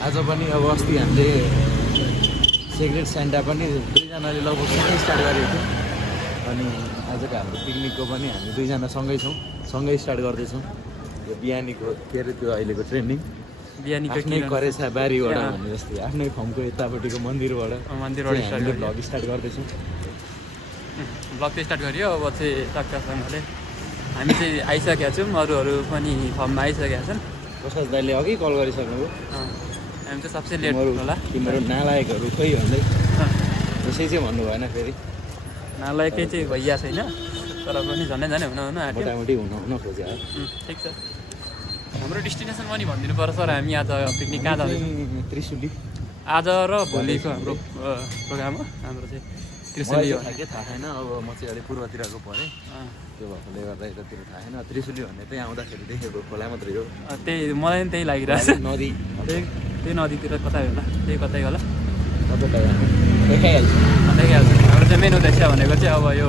आज पनि अब अस्ति हामीले सिक्रेट सेन्टा पनि दुईजनाले लगभग सँगै स्टार्ट गरेको थियो अनि आजको हाम्रो पिकनिकको पनि हामी दुईजना सँगै छौँ सँगै स्टार्ट गर्दैछौँ यो बिहानीको के अरे त्यो अहिलेको ट्रेन्डिङ आफ्नै करेसा बारीबाट भन्ने जस्तै आफ्नै ठाउँको यतापट्टिको मन्दिरबाट हामीले भ्लग स्टार्ट गर्दैछौँ ब्लग चाहिँ स्टार्ट गरियो अब चाहिँ टक्कसँगले हामी चाहिँ आइसकेका छौँ अरूहरू पनि फर्ममा आइसकेका छन् प्रसाद दाइले अघि कल गरिसक्नुभयो हामी चाहिँ सबसे लेट होला तिम्रो नालायकहरू खोइ भन्दै त्यसै चाहिँ भन्नु भएन फेरि नालायकै चाहिँ भइया छैन तर पनि झन्डै झन्डै हुन मोटामोटी हुन खोज्यो ठिक छ हाम्रो डेस्टिनेसन पनि भनिदिनु पर्छ सर हामी आज पिकनिक कहाँ जाँदैछौँ त्रिशुली आज र भोलिको हाम्रो प्रोग्राम हो हाम्रो चाहिँ त्रिशुली हो के थाहा छैन अब म चाहिँ अलिक पूर्वतिरको परेँ त्यो भएकोले गर्दा यतातिर थाहा छैन त्रिशुली भन्ने त्यही आउँदाखेरि देखेको खोला मात्रै हो त्यही मलाई पनि त्यही लागिरहेछ नदी त्यही नदीतिर कतै होला त्यही कतै होला देखाइहाल्छ हाम्रो चाहिँ मेन उद्देश्य भनेको चाहिँ अब यो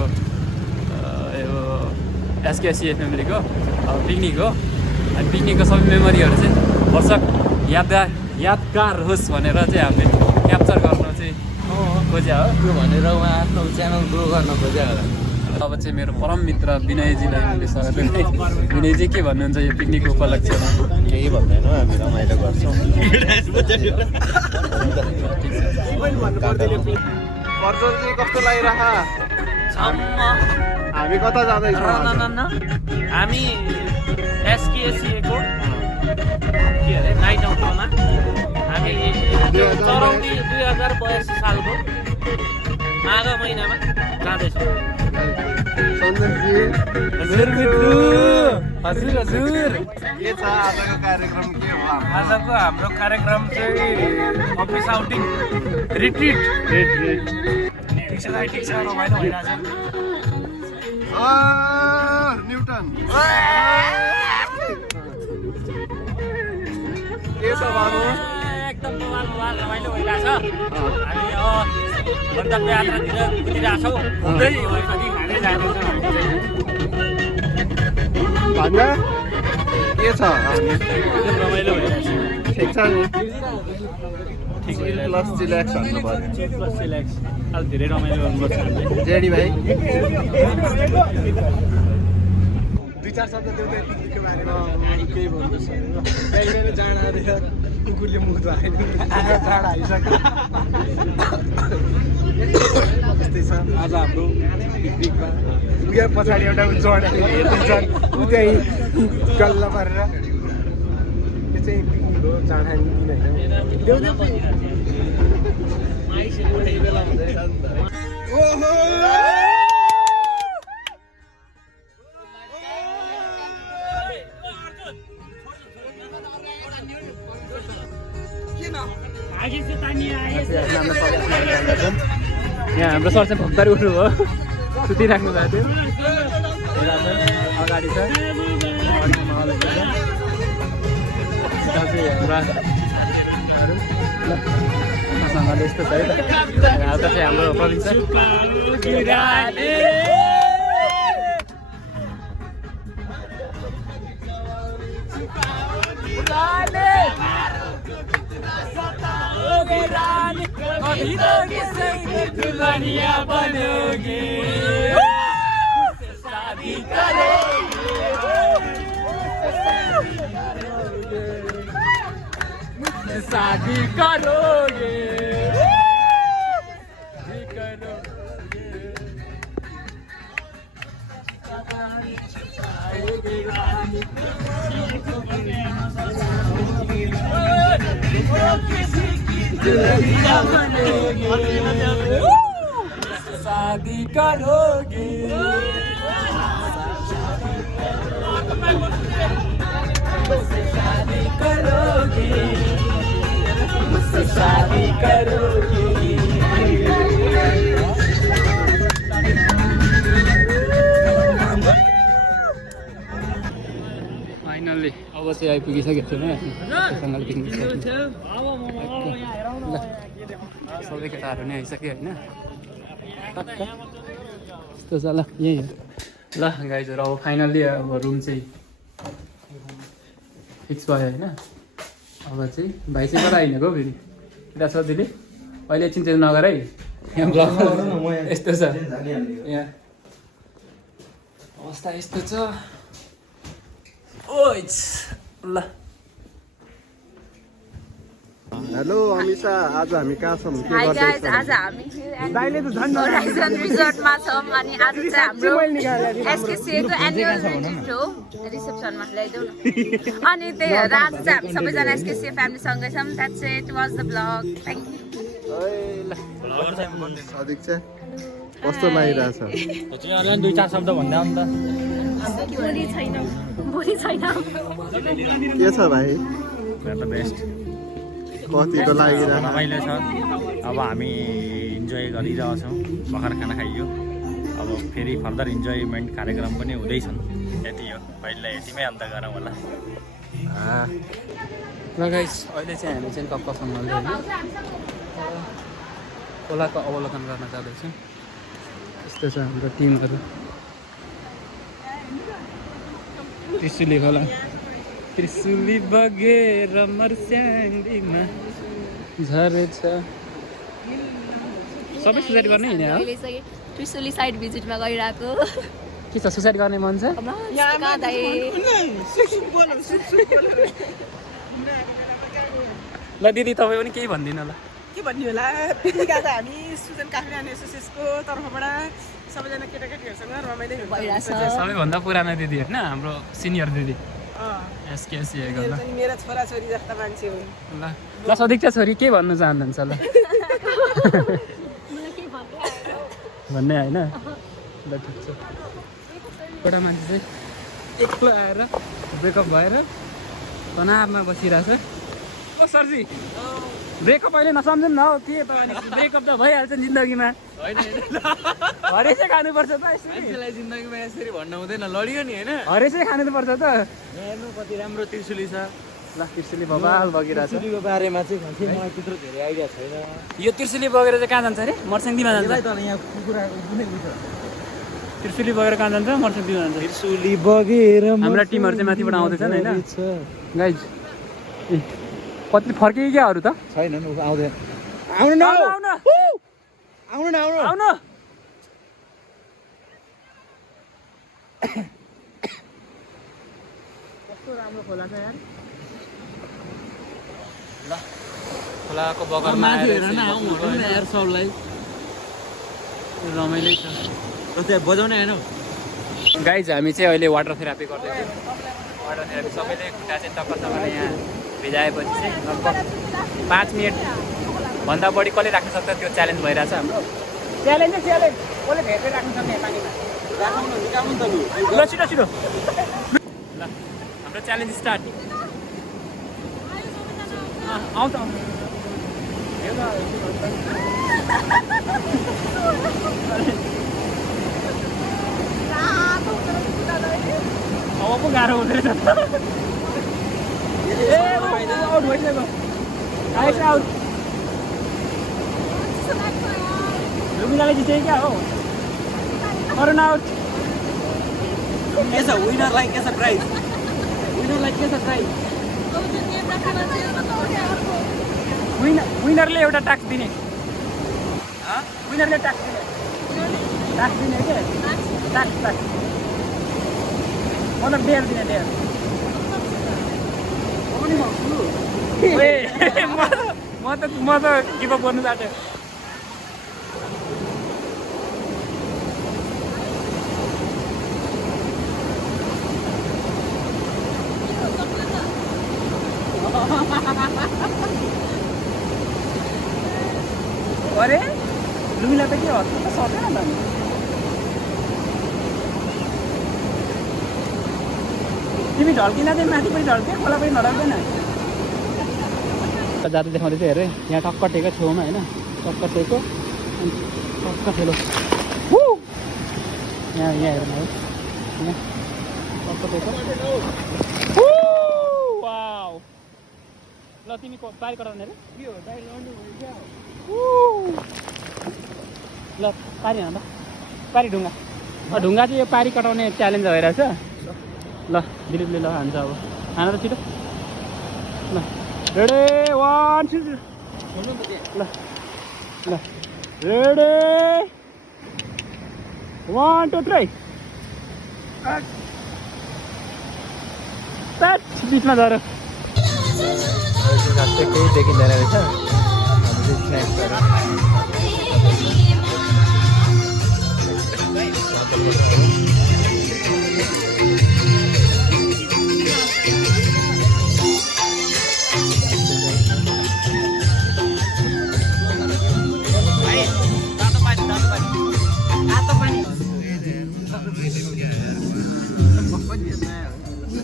एसकेएससी फ्यामिलीको अब पिकनिक हो अनि पिकनिकको सबै मेमोरीहरू चाहिँ वर्षक यादगार होस् भनेर चाहिँ हामीले क्याप्चर गर्न चाहिँ खोज्या हो त्यो भनेर उहाँ आफ्नो च्यानल ग्रो गर्न खोज्या होला अब चाहिँ मेरो परम मित्र विनयजीलाई मैले स्वागत गरेँ विनयजी के भन्नुहुन्छ यो पिकनिकको उपलक्ष्यमा केही भन्दैन हामी रमाइलो गर्छौँ कस्तो लागिरह हामी कता जाँदैछौँ हामी एसकेएससीको के अरे नाइट आउटमा हामी चरौडी 2082 सालको माघ महिनामा जाँदैछौँ हजुर के छ आजको कार्यक्रम के हो आजको हाम्रो कार्यक्रम चाहिँ अफिस आउटिङ रिट्रिट ठिक छ रमाइलो भइरहेछ न्युटन के छ बाबु एकदम रमाइलो भइरहेछ हामी गन्तव्य यात्रातिर कुदिरहेछौँ घुम्दै खाँदै जाँदैछौँ भन्दा के छ एकदम रमाइलो भइरहेछ ठिक छ नि प्लस चिल्याक्स भन्नु पर्यो प्लस रिल्याक्स अब धेरै रमाइलो गर्नुपर्छ हामीले जेडी भाइ दुई चार शब्द देऊ पिकनिकको बारेमा केही भन्नु छैन कहिले जाँडा कुकुरले मुख धुवाएन जाँडा आइसक्यो त्यस्तै छ आज हाम्रो पिकनिकमा उयो पछाडि एउटा जडाले हेर्दैछन् ऊ त्यहीँ गल्ल पारेर यो चाहिँ पिकनिक हो जाँडा दिन होइन यहाँ हाम्रो सर चाहिँ भक्तारी उठ्नु भयो सुतिराख्नु भएको थियो अगाडि छ सँगले यस्तो छ है त हालत चाहिँ हाम्रो प्रवीण सर दुल्हनिया बनोगी शादी करोगे शादी करोगे शादी करोगे शादी करोगे मुझसे शादी करोगे फाइनल्ली अब चाहिँ आइपुगिसकेको छु सँगले पिकनिक सबै केटाहरू नै आइसक्यो होइन यस्तो छ ल यही हो ल गाइजहरू अब फाइनल्ली अब रुम चाहिँ फिक्स भयो होइन अब चाहिँ भाइ चाहिँ कता हिँडेको हौ फेरि यता सजिलै अहिले एकछिन चेन्ज नगर है यहाँ ब्लग यस्तो छ यहाँ अवस्था यस्तो छ ओइ ल हेलो अमिषा आज हामी कहाँ छौँ के हाई गाइस गर्दैछौँ आज हामी दाइले त झन् होराइजन रिजोर्टमा छौँ अनि आज चाहिँ हाम्रो एसकेसीएको एनुअल रिट्रिट हो रिसेप्सनमा ल्याइदेऊ न अनि त्यही भएर आज चाहिँ हामी सबैजना एसकेसी फ्यामिलीसँगै छौँ that's it was the blog thank you Adhiksha कस्तो लागिरहेछ दुई चार शब्द भन्दा नि त बोली छैन के छ भाइ त बेस्ट कतिको लागिरहेछ रमाइलो छ अब हामी इन्जोय गरिरहेछौँ भर्खर खाना खाइयो अब फेरि फर्दर इन्जोयमेन्ट कार्यक्रम पनि हुँदैछन् यति हो पहिला यतिमै अन्त गरौँ होला ल गाइस अहिले चाहिँ हामी चाहिँ कक्कसँग खोलाको अवलोकन गर्न जाँदैछौँ यस्तो छ हाम्रो टिमहरू त्रिशुली खोला त्रिशुली बगेर मर्स्याङमा झरेछ सबै सुसाइड गर्ने हिँडे हो त्रिशुली साइड भिजिटमा गइरहेको के छ सुसाइड गर्ने मन छ ल दिदी तपाईँ पनि केही भनिदिनु होला के भन्ने होला पिकनिक आज हामी सुजन काफ्रियान एसोसिएसको तर्फबाट सबैजना केटाकेटीहरूसँग रमाइलो भइरहेछ सबैभन्दा पुरानो दिदी होइन हाम्रो सिनियर दिदी एसकेएससीको ल मेरो छोराछोरी जस्ता मान्छे हुन् ल ल सदीक्षा छोरी के भन्न चाहनुहुन्छ ल भन्ने होइन ल ठिक छ एउटा मान्छे चाहिँ एक्लो आएर ब्रेकअप भएर तनावमा बसिरहेछ ओ सरजी ब्रेकअप अहिले नसम्झनु न हौ के त अनि ब्रेकअप त भइहाल्छ जिन्दगीमा हरेसै खानुपर्छ त मान्छेलाई जिन्दगीमा यसरी भन्न हुँदैन लडियो नि होइन हरेसै खानु त पर्छ त हेर्नु कति राम्रो त्रिशुली छ ल त्रिशुली बबाल बगिरहेछ त्रिशुलीको बारेमा चाहिँ मलाई त्यत्रो धेरै आइडिया छैन यो त्रिशुली बगेर चाहिँ कहाँ जान्छ अरे मर्स्याङदीमा जान्छ त यहाँ कुखुराको कुनै बुझ्छ त्रिशुली बगेर कहाँ जान्छ मर्स्याङदीमा जान्छ त्रिशुली बगेर हाम्रा टिमहरू चाहिँ माथिबाट आउँदैछन् होइन गाइज ए कति फर्कियो क्या अरू त छैन आउँदैन आउनु न आउनु आउनु न आउनु आउनु कस्तो राम्रो खोला छ यार ल खोलाको बगरमा आएर यार सबलाई रमाइलै छ त्यहाँ बजाउने होइन गाइज हामी चाहिँ अहिले वाटर थेरापी गर्दैछौँ वाटर थेरापी सबैले खुट्टा चाहिँ टक्कसँगले यहाँ भिजाएपछि चाहिँ लगभग 5 मिनटभन्दा बढी कसले राख्न सक्छ त्यो च्यालेन्ज भइरहेछ हाम्रो च्यालेन्ज कसले धेरै राख्न सक्ने पानीमा ल छिटो छिटो ल हाम्रो च्यालेन्ज स्टार्ट आउँछ अब पो गाह्रो हुँदैछ ए आउट भइसक्यो आएछ आउट लुमिनाले जित्यो क्या हो अरुण आउट के छ विनरलाई के छ प्राइज विनरलाई के छ प्राइज विनरले एउटा ट्याक्स दिने विनरले ट्याक्स दिने के ट्याक्स मतलब डेयर दिने डेयर म त गिभ अप गर्नु चाहन्छु अरे लुमिला त के हो त सक्दैन त तिमी ढल्किँदा चाहिँ माथि पनि ढल्क्यो खोला पनि ढल्दैन जाँदा देखाउँदै थियो हेरे यहाँ टक्क टेको छेउमा होइन टक्क टेको टक्क ठेलो यहाँ यहाँ हेर्नु है यहाँ टक्क टेको वाउ ल तिमी पारी कटाउने रे ल पारी हान त पारी ढुङ्गा ढुङ्गा चाहिँ यो पारी कटाउने च्यालेन्ज भइरहेछ ल दिलीपले ल हान्छ अब हान त छिटो ल रेडी 1 2 ल ल रेडी 1 2 3 स्टार्ट बिचमा झर खासै केही देखिँदैन रहेछ हामीले स्न्याक्सहरू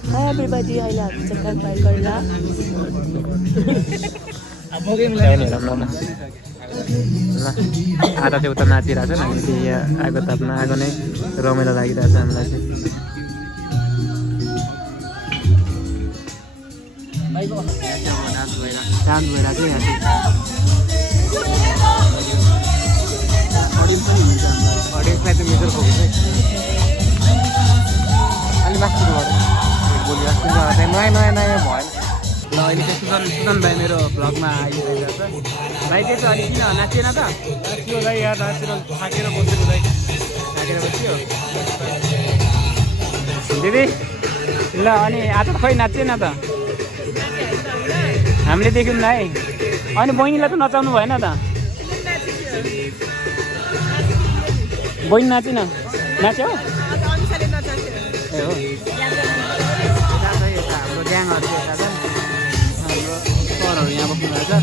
Hi everybody, अहिले हामी चाहिँ क्याम्पफायर गरेर आधा चाहिँ उता नाचिरहेको छ हामी चाहिँ यहाँ आगो ताप्न आगो नै रमाइलो लागिरहेछ हामीलाई चाहिँ डान्स भइरहेको छ यहाँ अडियन्सलाई चाहिँ मेजर फोकस है अलि माथि नयाँ नयाँ नयाँ भएन ल अहिले चाहिँ सुजन भाइ मेरो भ्लगमा आइरहेको छ भाइ चाहिँ अलिक किन नाचिएन त नाच्यो दाइ यहाँ नाचेर थाकेर बसेको दाइ नाचेर बस्यो दिदी ल अनि आज त खोइ नाचिएन त हामीले देख्यौँ न है अनि बहिनीलाई त नचाउनु भएन त बहिनी नाचिन नाच्यो ए हो हाम्रो ग्याङहरू यता छ हाम्रो सरहरू यहाँ बस्नु भएको छ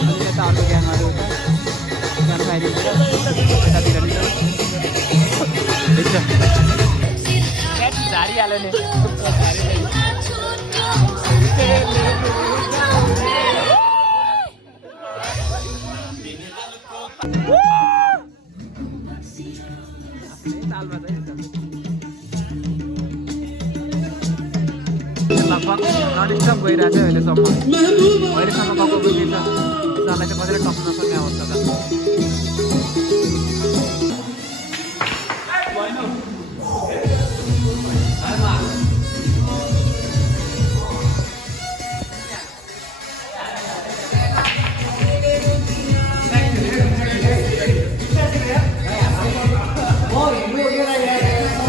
अनि यता अर्को ग्याङहरू यतातिर झारिहाल्यो नि लगभग ननस्टप गइरहेको छ अहिलेसम्म गएको बिर्छ सरलाई चाहिँ कसैले टक्न नसक्ने अवस्था छ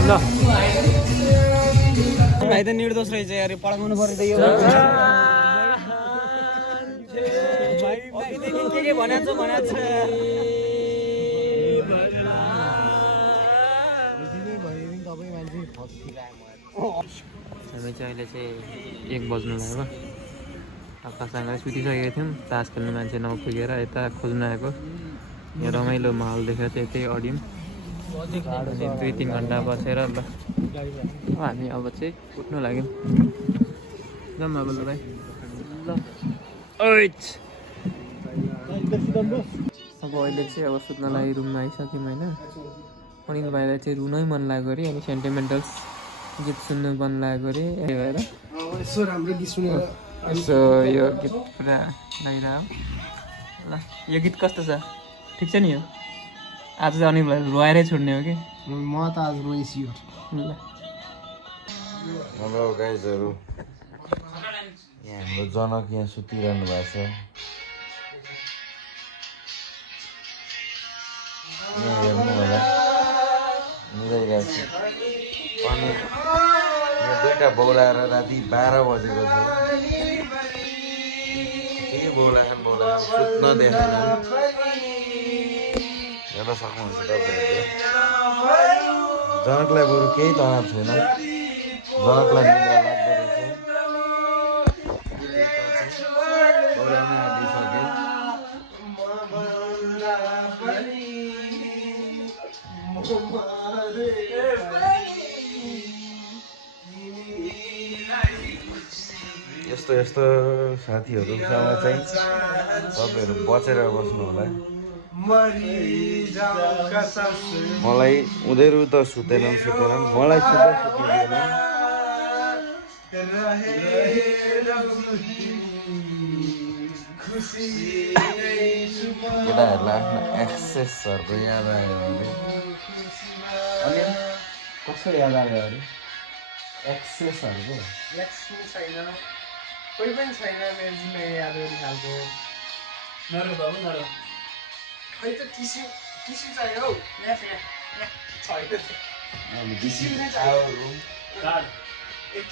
ल भाइ त निर्दोष रहेछ यार पढाउनु पर्यो त यो के भनेको छ हामी चाहिँ अहिले चाहिँ 1 बज्नु लाग्यो आकाशसँग सुतिसकेको थियौँ तास खेल्ने मान्छे नपुगेर यता खोज्नु आएको यहाँ रमाइलो माहौल देखेर चाहिँ यतै अडियौँ 2-3 घन्टा बसेर ल हामी अब चाहिँ उठ्नु लाग्यौँ जाउँ अब ल भाइ ल अब अहिले चाहिँ अब सुत्नलाई रुममा आइसक्यौँ होइन अनिल भाइलाई चाहिँ रुनै मन लाग्यो अरे अनि सेन्टिमेन्टल्स गीत सुन्नु मन लाग्यो अरे त्यही भएर यसो यो गीत पुरा गाइरह ल यो गीत कस्तो छ ठिक छ नि यो आज चाहिँ अनिल भाइ रोएरै छोड्ने हो कि म त आज रोइसियो ल हेलो गाइजहरू यहाँ हाम्रो जनक यहाँ सुतिरहनु भएको छ यहाँ हेर्नु होला मिलाइरहेको छु अनि यहाँ 2टा बौलाएर राति 12 बजेको छ के बौलाखान सुत्न देखाएन हेर्न सक्नुहुन्छ तपाईँहरूले जनकलाई बरु केही तनाव छैन जनकलाई निद्रा लाग्दो रहेछ बौलाउनु आँटिसक्यो यस्तो साथीहरूसँग चाहिँ तपाईँहरू बचेर बस्नु होला मलाई उनीहरू त सुतेनन् मलाई सुतिदिएन केटाहरूलाई आफ्नो एक्सेसहरूको याद आयो भने अनि कसको याद आयो अरे एक्सेसहरूको कोही पनि छैन मेरो जिन्दगी याद गर्ने खालको नरो बाबु नरो खै त टिस्यु चाहियो हौ छैन टिस्यु नै चाहियो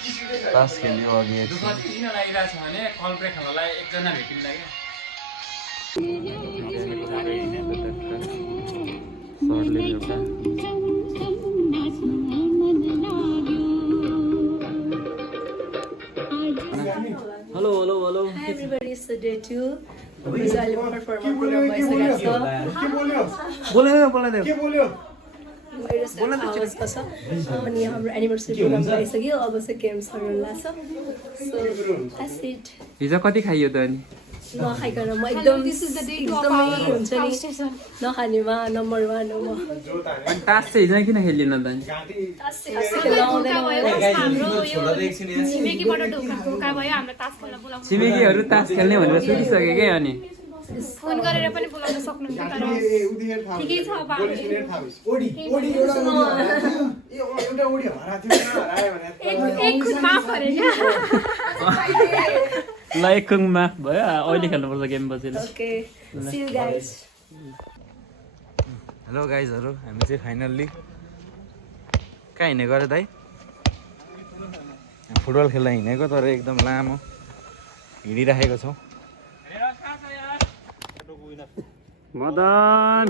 टिस्यु नै तास खेल्यो अघि दुःख चाहिँ किन लागिरहेको छ भने कल ब्रेक खानलाई एकजना भेटिँदा क्या hello hello hello Hi everybody, it's the day 2. We're going to perform our program by Sagasa. के बोल्यो अनि हाम्रो एनिभर्सरी प्रोग्राम भइसक्यो अब चाहिँ गेम्सहरू लाग्छ सो द्याट्स इट हिजो कति खाइयो त अनि नखाइकन म एकदमै हुन्छ नि नखानेमा नम्बर 1 हो म अनि तास चाहिँ हिजो किन खेलिएन त अनि छिमेकीहरू तास खेल्ने भनेर सुनिसके क्या अनि फोन गरेर पनि बोलाउन सक्नुहुन्छ तर ठिकै छ अब एक खुद माफ गरे क्या ल एकखुङ माफ भयो अहिले खेल्नुपर्छ गेम बसेर okay see you guys hello गाइजहरू हामी चाहिँ फाइनल्ली कहाँ हिँडेको अरे दाइ फुटबल खेल्न हिँडेको तर एकदम लामो हिँडिराखेको छौँ मदन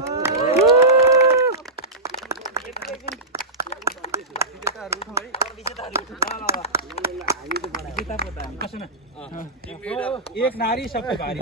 एक नारी सबसे भारी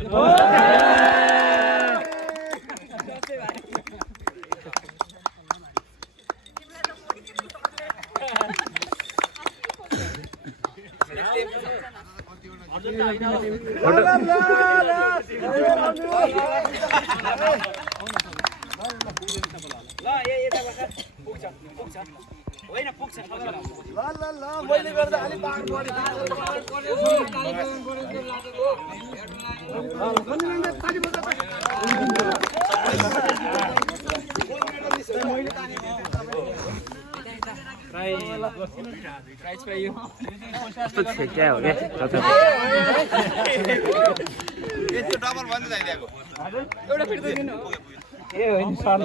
प्राइज पाइयो कस्तो क्या हो क्या एउटा फिर्ता दिनु ए होइन सर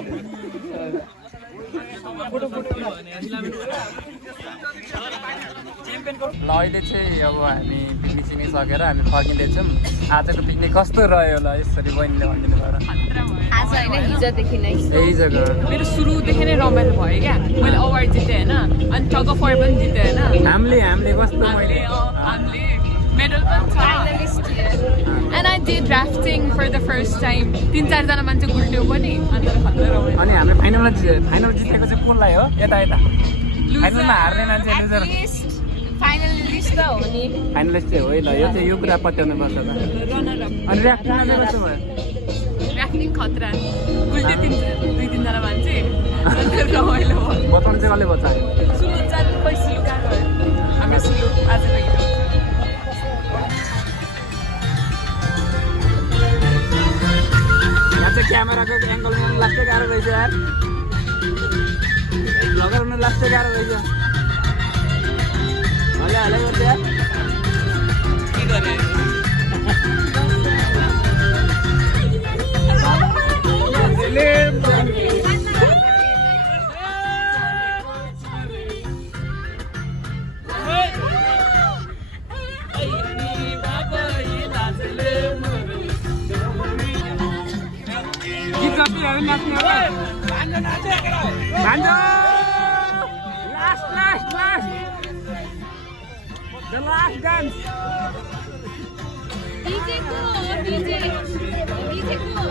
ल अहिले चाहिँ अब हामी पिकनिक सिक्निक सकेर हामी फर्किँदैछौँ आजको पिकनिक कस्तो रह्यो ल यसरी बहिनीले भनिदिनु पर्यो आज होइन हिजोदेखि नै हिजोको मेरो सुरुदेखि नै रमाइलो भयो क्या मैले अवार्ड जितेँ होइन अनि टग अफ वार पनि जितेँ होइन हामीले कस्तो मैले हामीले मेडल पनि छ and I did drafting for the first time 3-4 जना मान्छे गुल्ट्यो पनि अन्त खतरा रमाइलो अनि हामीले फाइनल जितेको चाहिँ कसलाई हो यता फाइनलमा हार्ने मान्छे लुजर फाइनलिस्ट त हो नि फाइनलिस्ट चाहिँ हो है ल यो चाहिँ यो कुरा पत्याउनु पर्छ त रनर अप अनि ऱ्याफ्टिङ कस्तो भयो ऱ्याफ्टिङ खतरा गुल्ट्यो 2-3 जना मान्छे अन्त रमाइलो भयो बचाउनु चाहिँ कसले बचायो सुलु जानु खोइ सुलु कहाँ गयो हाम्रो सुलु आजको हिजो यहाँ चाहिँ क्यामेराको एङ्गल लास्टै गाह्रो रहेछ यार लगाउनु लास्टै गाह्रो रहेछ हल्ला हल्ला गर्छ यार के गरे The last dance. DJ को DJ को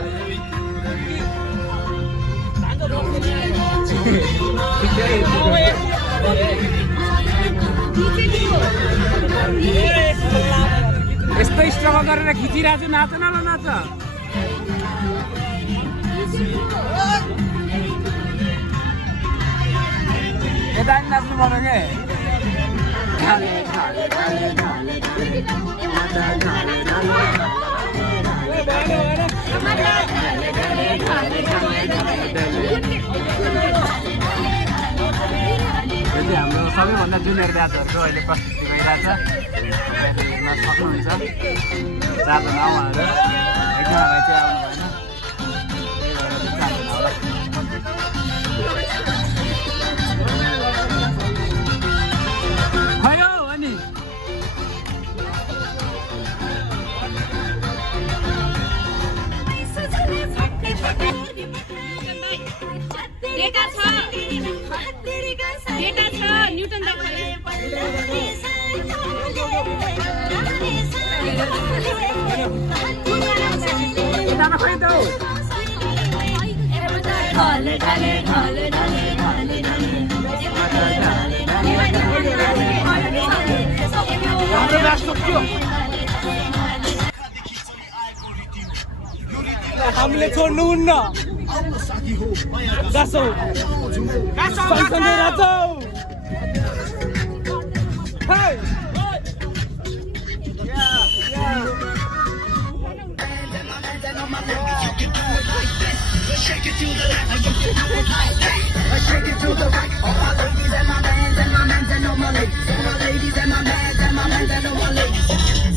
यस्तो स्ट्रगल गरेर खिचिरहेको छु नाच न ल नाच यता नि नाच्नु पर्यो के हाम्रो सबैभन्दा जुनियर ब्याचहरूको अहिले प्रस्तुति छ हेर्न सक्नुहुन्छ 4 जना उहाँहरू एकजनालाई चाहिँ आउनु भएन भयो अनि डेटा छ न्युटन हामीले छोड्नुहुन्न जासौ सँगसँगै राजौ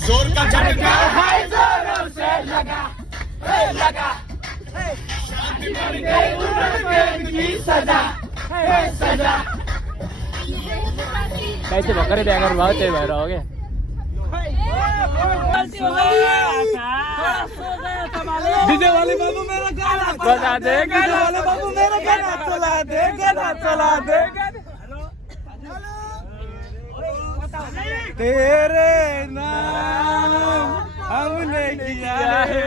जोर का झटका है जोरों से लगा लगा शांति मर गई उम्र की सजा सजा गाई चाहिँ भर्खरै बिहा गर्नुभयो त्यही भएर हो क्या डीजे वाले बाबू मेरा गाना चला दे डीजे वाले बाबू मेरा गाना चला दे गाना चला दे तेरे नाम हमने किया है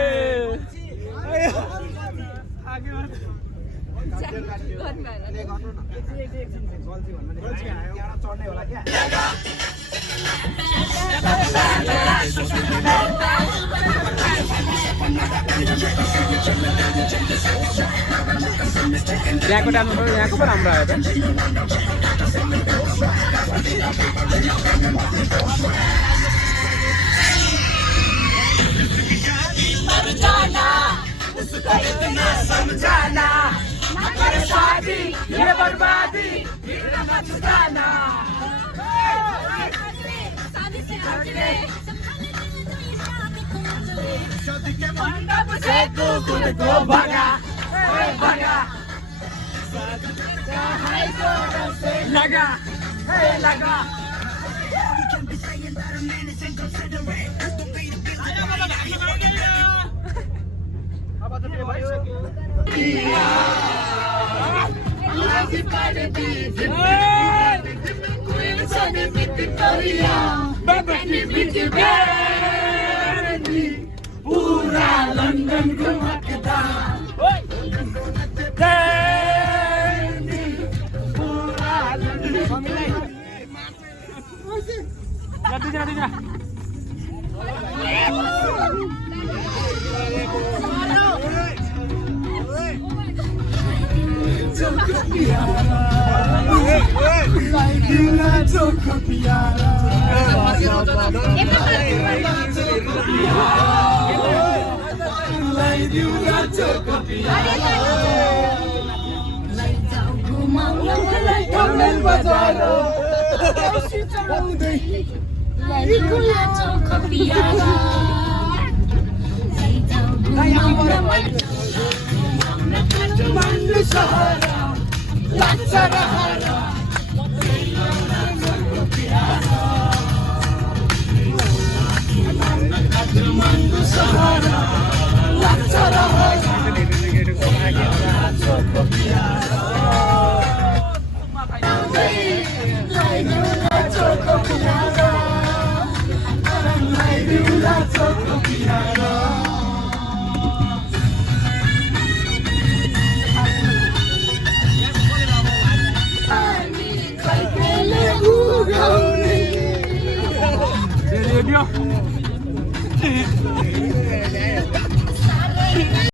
यहाँको टाइममा यहाँको पो राम्रो आयो त समझाना शादी ये बर्बादी से तू खुद को भगा भगा लगा लगा पूरा लंदन घुमकता पूरा रेडियो